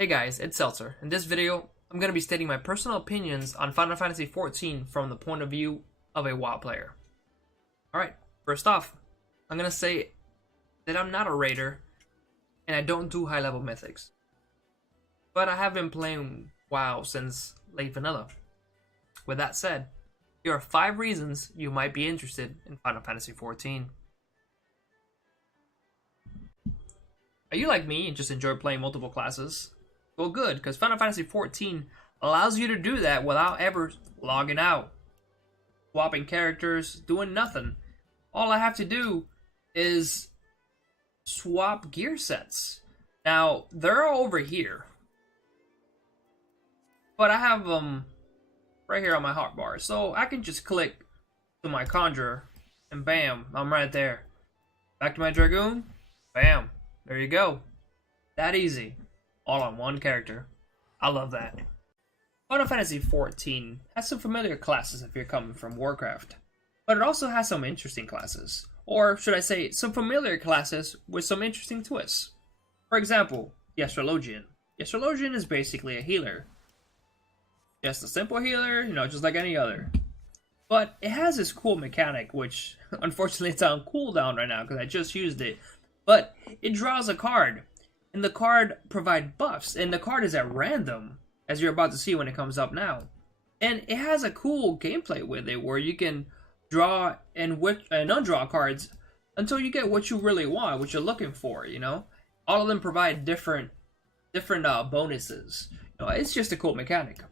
Hey guys, it's Seltzer. In this video, I'm going to be stating my personal opinions on Final Fantasy XIV from the point of view of a WoW player. Alright, first off, I'm going to say that I'm not a raider, and I don't do high level mythics. But I have been playing WoW since late vanilla. With that said, here are 5 reasons you might be interested in Final Fantasy XIV. Are you like me and just enjoy playing multiple classes? Well, good, because Final Fantasy XIV allows you to do that without ever logging out, swapping characters, doing nothing. All I have to do is swap gear sets. Now, they're all over here, but I have them right here on my hotbar, so I can just click to my Conjurer, and bam, I'm right there. Back to my Dragoon, bam, there you go. That easy. All on one character. I love that. Final Fantasy XIV has some familiar classes if you're coming from Warcraft, but it also has some interesting classes. Or should I say, some familiar classes with some interesting twists. For example, the Astrologian. The Astrologian is basically a healer. Just a simple healer, just like any other. But it has this cool mechanic, which unfortunately it's on cooldown right now because I just used it. But it draws a card. And the card provides buffs, and the card is at random, as you're about to see when it comes up now. And it has a cool gameplay with it, where you can draw and undraw cards until you get what you really want, what you're looking for, All of them provide different bonuses. It's just a cool mechanic.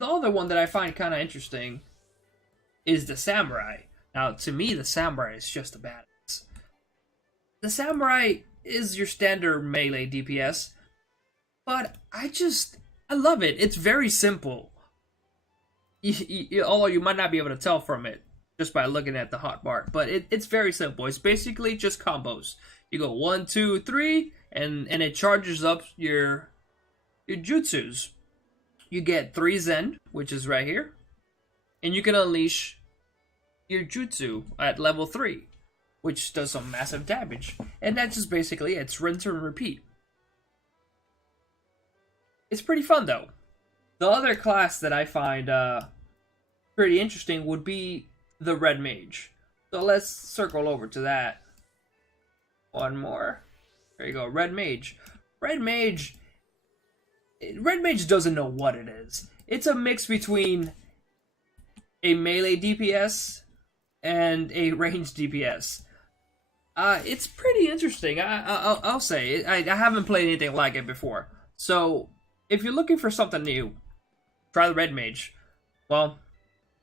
The other one that I find kind of interesting is the Samurai. Now, to me, the Samurai is just a badass. The Samurai is your standard melee DPS, but I love it. It's very simple. Although you might not be able to tell from it just by looking at the hotbar, but it's very simple. It's basically just combos. You go 1, 2, 3, and it charges up your jutsus. You get 3 Zen, which is right here, and you can unleash your jutsu at level 3. Which does some massive damage. And that's just basically it. It's rinse and repeat. It's pretty fun, though. The other class that I find pretty interesting would be the Red Mage. So let's circle over to that. One more. There you go, Red Mage. Red Mage doesn't know what it is. It's a mix between a melee DPS and a ranged DPS. It's pretty interesting. I'll say I haven't played anything like it before. So if you're looking for something new, try the Red Mage. Well,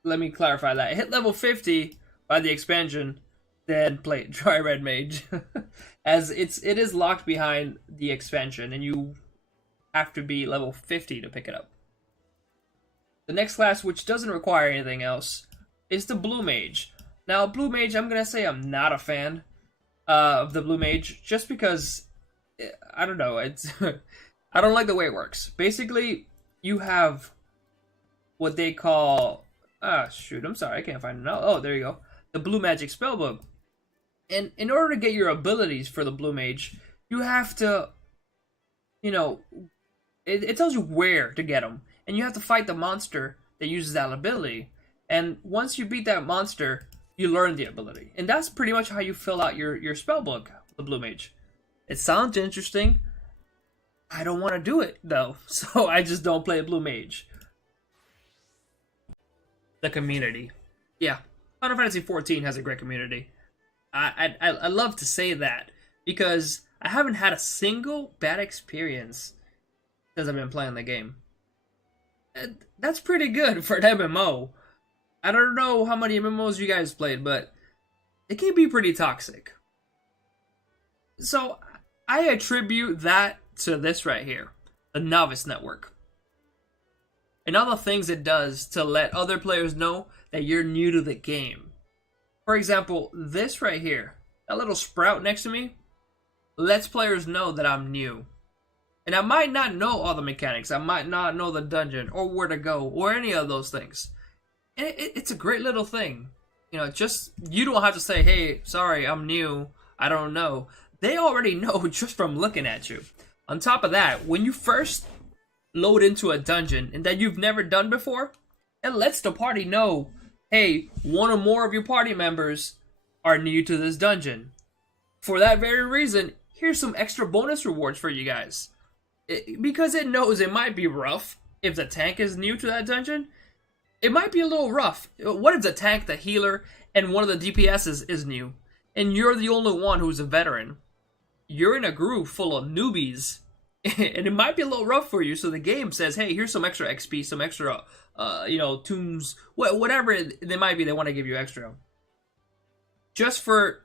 let me clarify that. Hit level 50 by the expansion, then try Red Mage, as it is locked behind the expansion, and you have to be level 50 to pick it up. The next class, which doesn't require anything else, is the Blue Mage. Now, Blue Mage, I'm gonna say I'm not a fan of the Blue Mage, just because I don't know, it's I don't like the way it works. Basically, you have what they call shoot, I'm sorry, I can't find it now. Oh, there you go. The Blue Magic Spellbook. And in order to get your abilities for the Blue Mage, you have to, it tells you where to get them, and you have to fight the monster that uses that ability. And once you beat that monster, you learn the ability. And that's pretty much how you fill out your spellbook, the Blue Mage. It sounds interesting. I don't want to do it, though. So I just don't play a Blue Mage. The community. Yeah, Final Fantasy XIV has a great community. I love to say that, because I haven't had a single bad experience since I've been playing the game. And that's pretty good for an MMO. I don't know how many MMOs you guys played, but it can be pretty toxic. So I attribute that to this right here, the Novice Network. And all the things it does to let other players know that you're new to the game. For example, this right here, that little sprout next to me, lets players know that I'm new. And I might not know all the mechanics, I might not know the dungeon, or where to go, or any of those things. And it's a great little thing. Just, you don't have to say, hey, sorry, I'm new, I don't know. They already know just from looking at you. On top of that, when you first load into a dungeon and that you've never done before, it lets the party know, hey, one or more of your party members are new to this dungeon. For that very reason, here's some extra bonus rewards for you guys. Because it knows it might be rough if the tank is new to that dungeon. It might be a little rough. What if the tank, the healer, and one of the DPSs is new? And you're the only one who's a veteran. You're in a group full of newbies. And it might be a little rough for you, so the game says, hey, here's some extra XP, some extra, tunes, whatever they might be, they want to give you extra. Just for,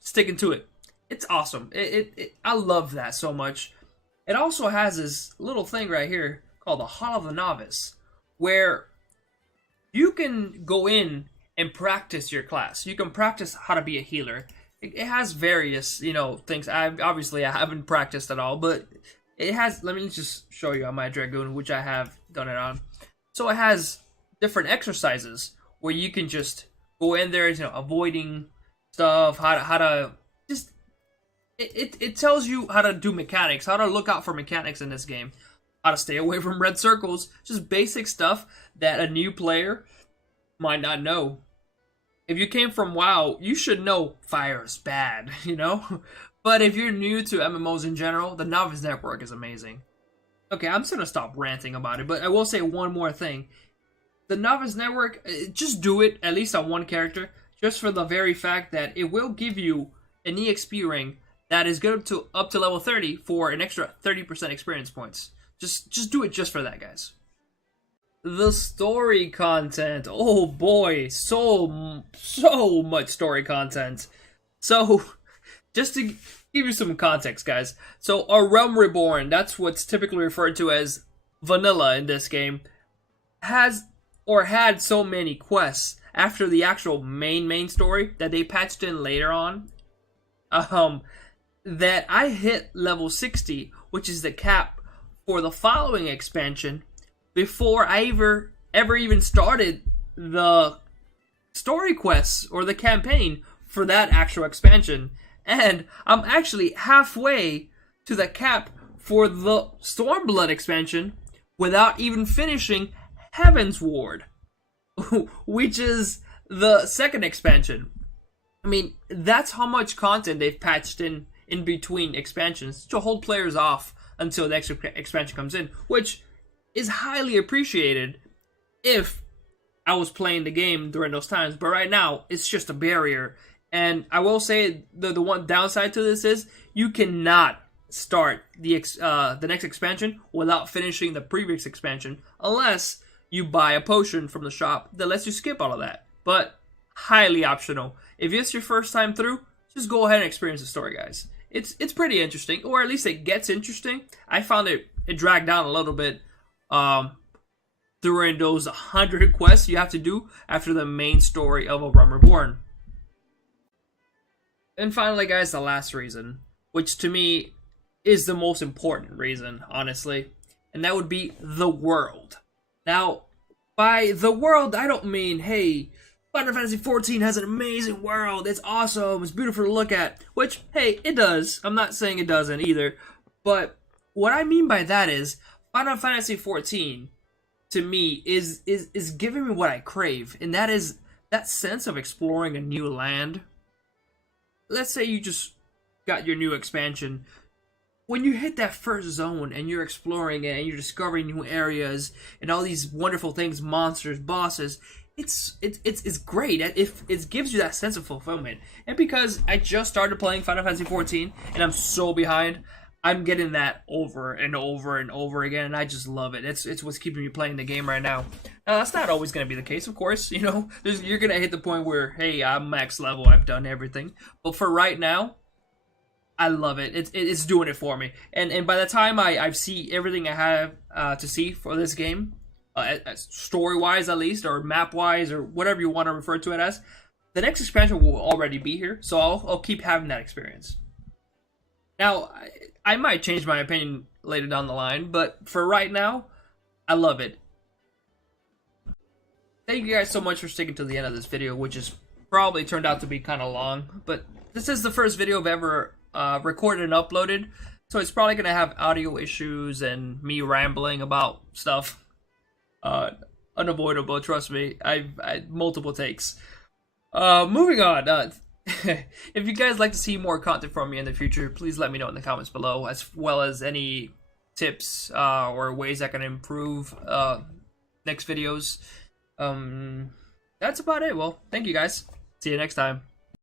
sticking to it. It's awesome. I love that so much. It also has this little thing right here called the Hall of the Novice, where you can go in and practice your class. You can practice how to be a healer. It has various, things. I haven't practiced at all, but it has. Let me just show you on my Dragoon, which I have done it on. So it has different exercises where you can just go in there, avoiding stuff, how to just. It tells you how to do mechanics, how to look out for mechanics in this game, how to stay away from red circles, just basic stuff that a new player might not know. If you came from WoW, you should know fire is bad, But if you're new to MMOs in general, the Novice Network is amazing. Okay, I'm just gonna stop ranting about it, but I will say one more thing. The Novice Network, just do it, at least on one character, just for the very fact that it will give you an EXP ring that is good up to level 30 for an extra 30% experience points. Just do it just for that, guys. The story content. Oh boy, so much story content. So, just to give you some context, guys. So, A Realm Reborn, that's what's typically referred to as vanilla in this game, has or had so many quests after the actual main story that they patched in later on. That I hit level 60, which is the cap for the following expansion, before I ever even started the story quests or the campaign for that actual expansion. And I'm actually halfway to the cap for the Stormblood expansion without even finishing Heaven's Ward, which is the second expansion. I mean, that's how much content they've patched in between expansions to hold players off until the next expansion comes in, which is highly appreciated if I was playing the game during those times. But right now, it's just a barrier. And I will say the one downside to this is you cannot start the next expansion without finishing the previous expansion unless you buy a potion from the shop that lets you skip all of that. But highly optional. If it's your first time through, just go ahead and experience the story, guys. It's pretty interesting, or at least it gets interesting. I found it dragged down a little bit during those 100 quests you have to do after the main story of A Realm Reborn. And finally, guys, the last reason, which to me is the most important reason, honestly, and that would be the world. Now, by the world, I don't mean, hey, Final Fantasy XIV has an amazing world, it's awesome, it's beautiful to look at, which, hey, it does. I'm not saying it doesn't either, but what I mean by that is, Final Fantasy XIV, to me, is giving me what I crave, and that is that sense of exploring a new land. Let's say you just got your new expansion. When you hit that first zone and you're exploring it and you're discovering new areas and all these wonderful things, monsters, bosses, it's great. It gives you that sense of fulfillment. And because I just started playing Final Fantasy XIV and I'm so behind, I'm getting that over and over and over again, and I just love it. It's what's keeping me playing the game right now. Now, that's not always going to be the case, of course. You're going to hit the point where, hey, I'm max level, I've done everything. But for right now, I love it. It's doing it for me. And by the time I see everything I have to see for this game, story-wise at least, or map-wise, or whatever you want to refer to it as, the next expansion will already be here, so I'll keep having that experience. Now, I might change my opinion later down the line, but for right now, I love it. Thank you guys so much for sticking to the end of this video, which is probably turned out to be kind of long, but this is the first video I've ever recorded and uploaded So it's probably gonna have audio issues and me rambling about stuff. Unavoidable, trust me. I multiple takes. Moving on. If you guys like to see more content from me in the future, please let me know in the comments below, as well as any tips or ways I can improve next videos. That's about it. Well, thank you guys. See you next time.